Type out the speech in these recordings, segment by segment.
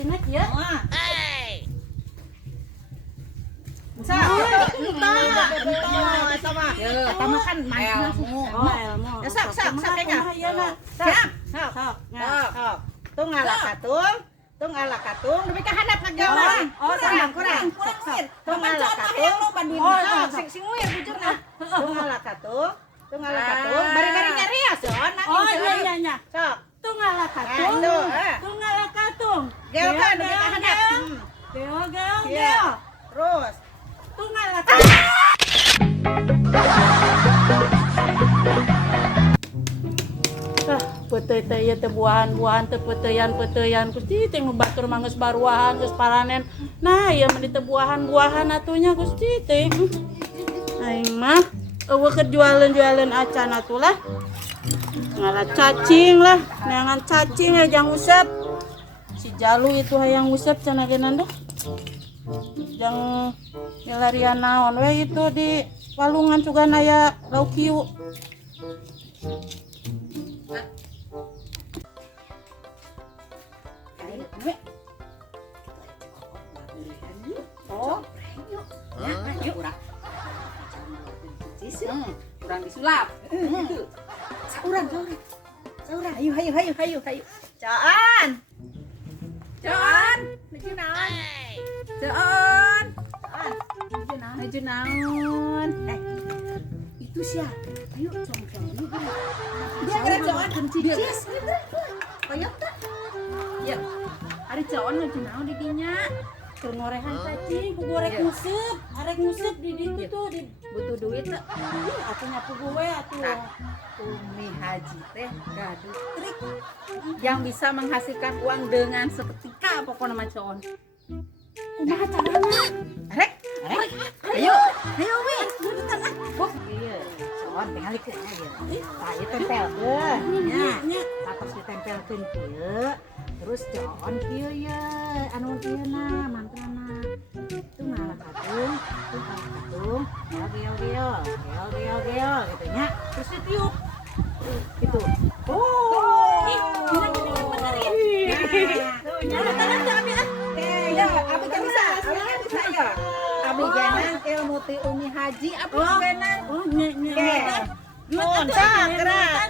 Enak ya? Makan ilmu. Tung ala katung, demi kahanap ngagawan. Kurang. Tung ala katung. Sing nguir bujurna. Tung ala katung. Bari-bari nyarios yo. Iya. Sok. Tungala katung. Tungala katung. Geo kan demi kahanap. Geo. Terus. Tungala katung. Peteu teh ieu teh buahan-buahan teh peteyan Gusti teh nu batur mah geus baruahan geus paranen. Nah, ieu mah di teh buahan-buahan atunya Gusti teh. Aing mah eueuh keur jualan acan atulah. Ngala cacing lah, neangan cacing jang usep. Si Jalu itu hayang usep cenah geunana deh. Jang milarian naon we itu di walungan juga aya lauk hiu. Kurang disulap. Sauran. Hayu. Caan. Nuju naon? Nuju naon? Itu siapa? Ayo, cong. Dia kira caan cicis. Koyok tak? Ya. Ari caon nuju naon di dinya? Keur ngorehan cacing, ku goreng nguseup, arek nguseup di ditu tuh di Butuh duit tak? atuh nyapu gue atuh. Umi Haji teh gaduh trik yang bisa menghasilkan uang dengan seketika pokoknya mah coon. Kumaha carana? Arek. Ayo wi. Bos ieu coon tingalikeun aja. Tah ieu tempelkeun. Nya, satos ditempelkeun kieu. Terus coon kieu ye, anu kieu na mantrana. Itu ngalah katung, geo gitu nya. Terus ditiup. Gitu. Gini bener ya. Tuh nya abi ya, abi kan bisa ya. Abi genan ilmu ti Umi Haji abi genan. Nun gerak.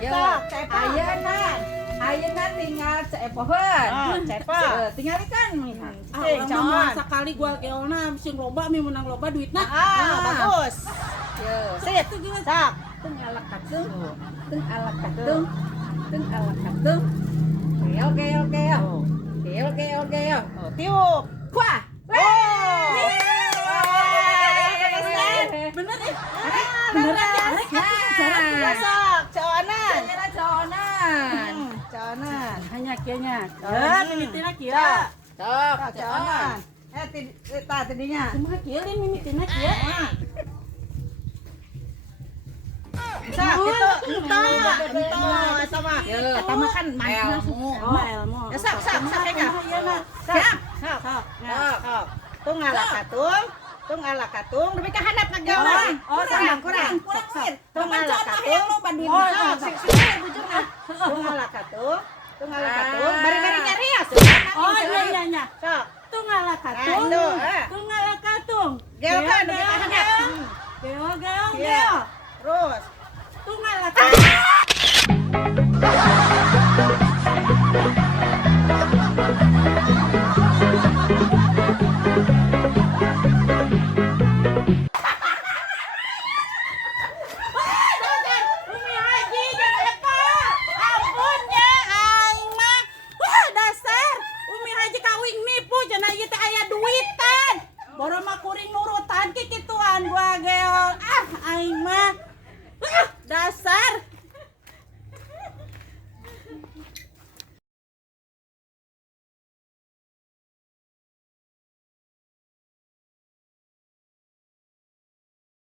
Ayeuna tinggal ceepoheun. Tinggalikan melihat. Cuma sekali gua geolna sing loba mi menang loba duitna. Bagus. Sip. Sak. Tung alak Tung alak. Geo. Tiup. Wah. Bener ya? Sok, coanan. Hanya kieunya. Mimitina kieu. Sok, coanan. Tidinya. Kumaha kieu lin mimitina kieu? Sak, itu. Sama. Eta makan ilmu. Ilmu. Sak Sok. Tung ala katung, demi kahanap ngagawan. Kurang. Tung ala katung. Sing nguir bujurna. Tung ala katung. Bari-bari nyarios. Iya. Sok. Tungala katung. Geo kan demi kahanap. Geo. Terus. Tungala katung.